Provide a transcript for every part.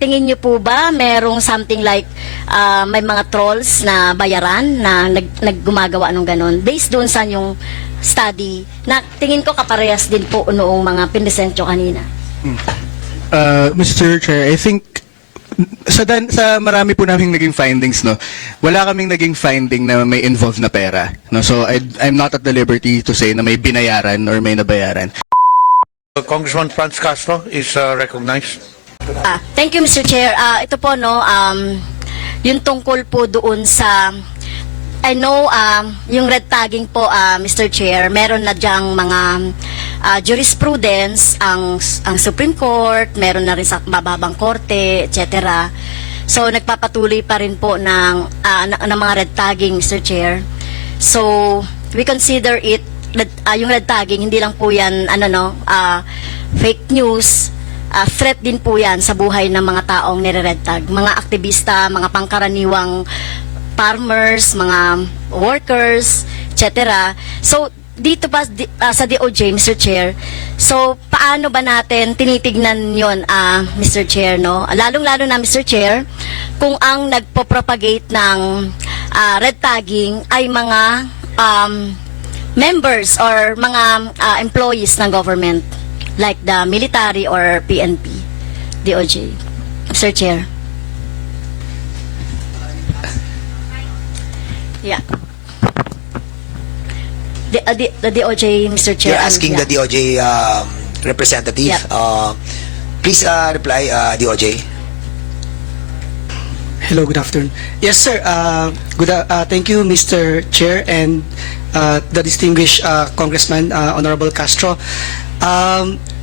tingin niyo po ba merong something like may mga trolls na bayaran na naggumagawa ng ganon? Based doon sa yung study, na tingin ko kaparehas din po noong mga pinisensyo kanina. Mr. Chair, I think sa marami po naming naging findings, no, wala kaming naging finding na may involved na pera, no. So I'm not at the liberty to say na may binayaran or may nabayaran. Congressman Franz Castro is recognized. Thank you, Mr. Chair. Ito po, no, yung tungkol po doon sa, I know, yung red tagging po, Mr. Chair, meron na diyang mga jurisprudence, ang Supreme Court, meron na rin sa mababang korte, etc. So, nagpapatuloy pa rin po ng mga red tagging, Mr. Chair. So, we consider it, yung red tagging, hindi lang po yan, fake news, threat din po yan sa buhay ng mga taong nire-red tag, mga aktivista, mga pangkaraniwang farmers, mga workers, etc. So, dito pa sa DOJ, Mr. Chair, so paano ba natin tinitignan yon, Mr. Chair, no? Lalong-lalo na, Mr. Chair, kung ang nagpo-propagate ng red tagging ay mga members or mga employees ng government, like the military or PNP, DOJ. Mr. Chair. Yeah. The DOJ, Mr. Chair. You're asking the DOJ representative. Yep. Please reply, DOJ. Hello, good afternoon. Yes, sir. Thank you, Mr. Chair, and the distinguished Congressman, Honorable Castro.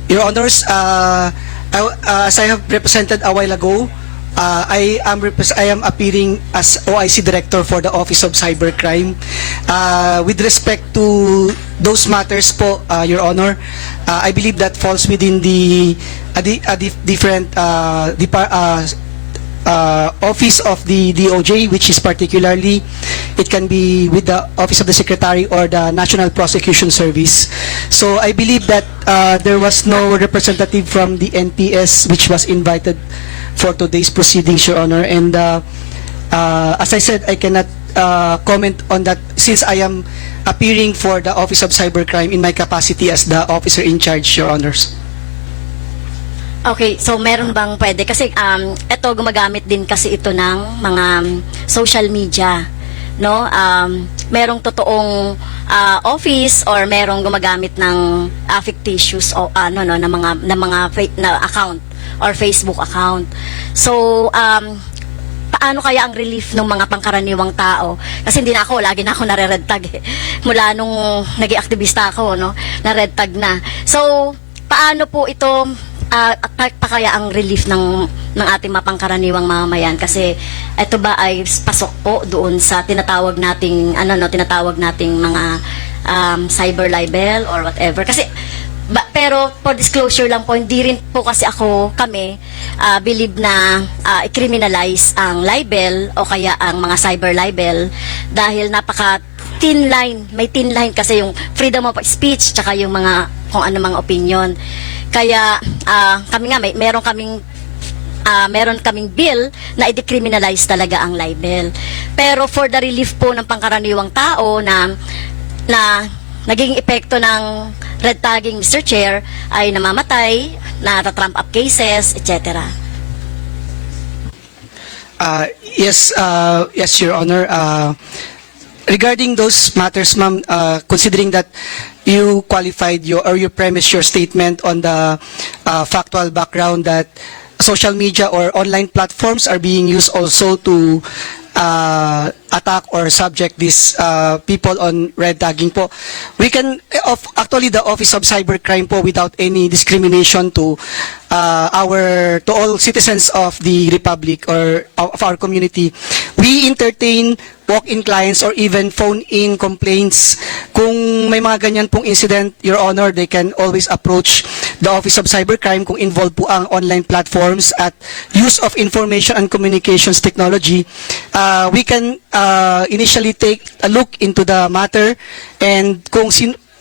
Your Honors, as I have represented a while ago, I am appearing as OIC Director for the Office of Cybercrime. With respect to those matters po, Your Honor, I believe that falls within the different office of the DOJ, which is particularly, it can be with the Office of the Secretary or the National Prosecution Service. So I believe that there was no representative from the NPS which was invited for today's proceedings, Your Honor. And as I said, I cannot comment on that since I am appearing for the Office of Cybercrime in my capacity as the officer in charge, Your Honors. Okay, so meron bang pwede? Kasi ito gumagamit din kasi ito ng mga social media, no? Merong totoong office or merong gumagamit ng fictitious o na account or Facebook account. So paano kaya ang relief ng mga pangkaraniwang tao? Kasi hindi na ako, lagi na ako nare-red tag eh. Mula nung naging aktivista ako, no? Na-red tag na. So paano po ito pa kaya ang relief ng ating mapangkaraniwang mamamayan, kasi ito ba ay pasok po doon sa tinatawag nating mga cyber libel or whatever, kasi pero for disclosure lang po, hindi rin po kasi kami believe na i-criminalize ang libel o kaya ang mga cyber libel, dahil napaka thin line, may thin line kasi yung freedom of speech tsaka yung mga kung ano mga opinion. Kaya kami nga meron kaming bill na i-decriminalize talaga ang libel. Pero for the relief po ng pangkaraniwang tao na naging epekto ng red tagging, Mr. Chair, ay namamatay, nata-trump up cases, etc. Yes, Your Honor. Regarding those matters, ma'am, considering that you qualified you premised your statement on the factual background that social media or online platforms are being used also to attack or subject these people on red tagging po. We can, actually the Office of Cybercrime po, without any discrimination to all citizens of the Republic or of our community, we entertain walk-in clients or even phone-in complaints. Kung may mga ganyan pong incident, Your Honor, they can always approach the Office of Cybercrime kung involved po ang online platforms at use of information and communications technology. We can initially take a look into the matter, and kung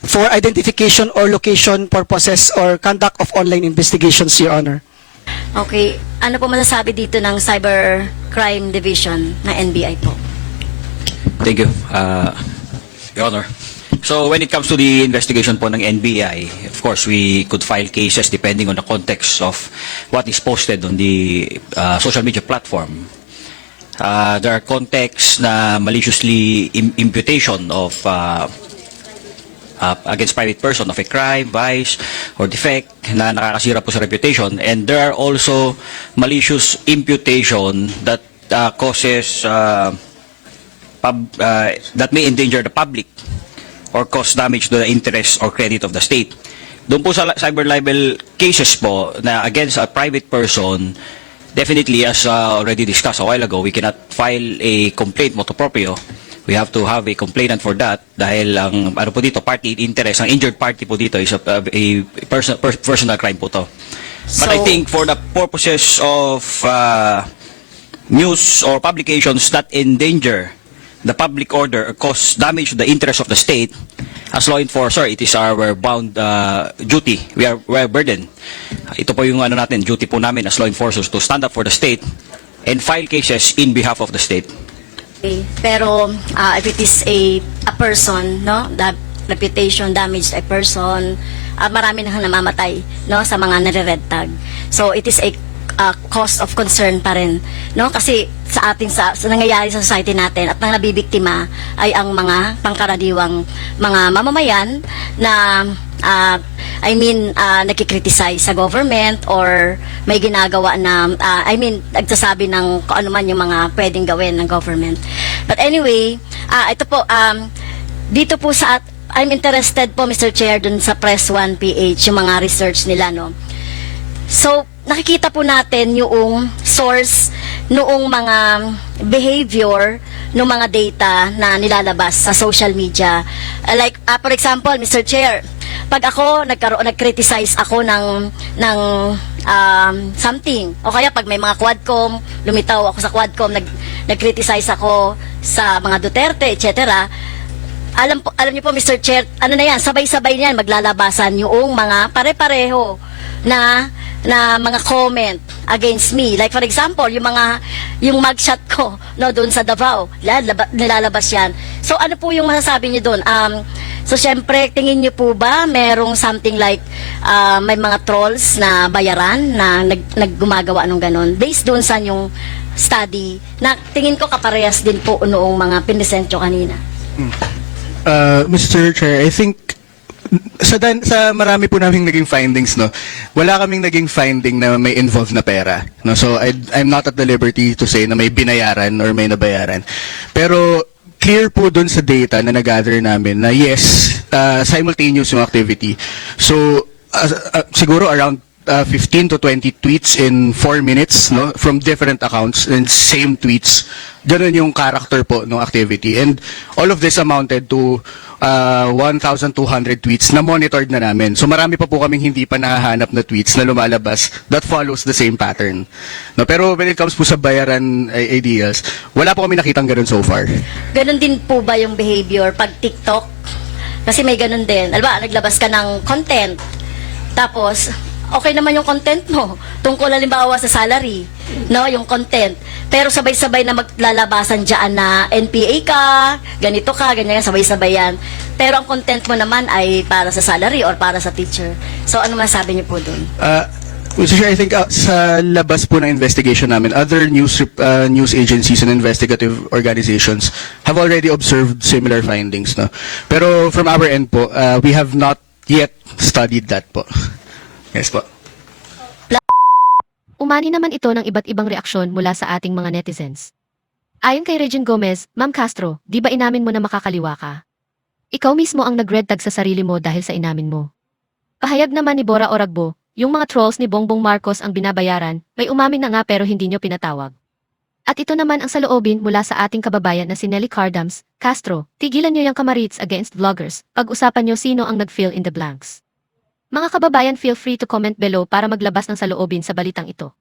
for identification or location purposes or conduct of online investigations, Your Honor. Okay. Ano po masasabi dito ng Cybercrime Division ng NBI po? Thank you, Your Honor. So when it comes to the investigation po ng NBI, of course, we could file cases depending on the context of what is posted on the social media platform. There are contexts na maliciously imputation of against private person of a crime, vice, or defect na nakakasira po sa reputation. And there are also malicious imputation that causes that may endanger the public or cause damage to the interest or credit of the state. Doon po sa cyber libel cases po na against a private person, definitely as already discussed a while ago, we cannot file a complaint motu proprio. We have to have a complainant for that dahil ang ano po dito, party in interest, ang injured party po dito is a personal crime po to. But I So- think for the purposes of news or publications that endanger the public order or cause damage to the interest of the state, as law enforcer, it is our bound duty. We are burdened. Ito po yung ano natin, duty po namin as law enforcers to stand up for the state and file cases in behalf of the state. Okay. Pero if it is a person, no, that reputation damaged a person, marami na namamatay, no, sa mga nare-red tag. So it is a cause of concern pa rin, no, kasi sa ating sa nangyayari sa society natin at nang nabibiktima ay ang mga pangkaraniwang mga mamamayan na nakikriticize sa government or may ginagawa na nagsasabi ng kung ano man yung mga pwedeng gawin ng government. But anyway, ito po dito po sa I'm interested po, Mr. Chair, dun sa Press 1 PH, yung mga research nila, no. So, nakikita po natin yung source noong mga behavior ng mga data na nilalabas sa social media. Like, for example, Mr. Chair, pag ako nag-criticize ako ng something, o kaya pag may mga Quadcom, lumitaw ako sa Quadcom, nag-criticize ako sa mga Duterte, etc., alam niyo po, Mr. Chair, ano na yan, sabay-sabay niyan maglalabasan yung mga pare-pareho na mga comment against me. Like for example, yung mugshot ko, no, doon sa Davao, nilalabas yan. So ano po yung masasabi niyo doon? So syempre, tingin niyo po ba merong something like may mga trolls na bayaran na naggumagawa ng ganon? Based doon sa yung study na tingin ko kaparehas din po noong mga pinisentyo kanina. Mr. Chair, I think sa marami po naming naging findings, no, wala kaming naging finding na may involved na pera, no. So I'm not at the liberty to say na may binayaran or may nabayaran. Pero clear po dun sa data na nag-gather namin na yes, simultaneous yung activity. So siguro around 15 to 20 tweets in 4 minutes, no, from different accounts and same tweets. Ganun yung character po ng activity. And all of this amounted to 1,200 tweets na monitored na namin. So marami pa po kaming hindi pa nahahanap na tweets na lumalabas that follows the same pattern. No, pero when it comes po sa bayaran ideas, wala po kami nakitang ganun so far. Ganun din po ba yung behavior pag TikTok? Kasi may ganun din. Alba, naglabas ka ng content. Tapos, okay naman yung content mo. Tungkol halimbawa sa salary, no, yung content. Pero sabay-sabay na maglalabasan dyan na NPA ka, ganito ka, ganyan, sabay-sabay yan. Pero ang content mo naman ay para sa salary or para sa teacher. So ano masabi niyo po doon? Mr. Chair, I think sa labas po ng investigation namin, other news agencies and investigative organizations have already observed similar findings, no. Pero from our end po, we have not yet studied that po. Yes po. Umani naman ito ng iba't ibang reaksyon mula sa ating mga netizens. Ayon kay Regine Gomez, Ma'am Castro, di ba inamin mo na makakaliwa ka? Ikaw mismo ang nag-red tag sa sarili mo dahil sa inamin mo. Pahayag naman ni Bora Oragbo, yung mga trolls ni Bongbong Marcos ang binabayaran, may umamin na nga pero hindi nyo pinatawag. At ito naman ang saloobin mula sa ating kababayan na si Nelly Cardams, Castro, tigilan nyo yung kamarits against vloggers, pag-usapan nyo sino ang nag-fill in the blanks. Mga kababayan, feel free to comment below para maglabas ng saloobin sa balitang ito.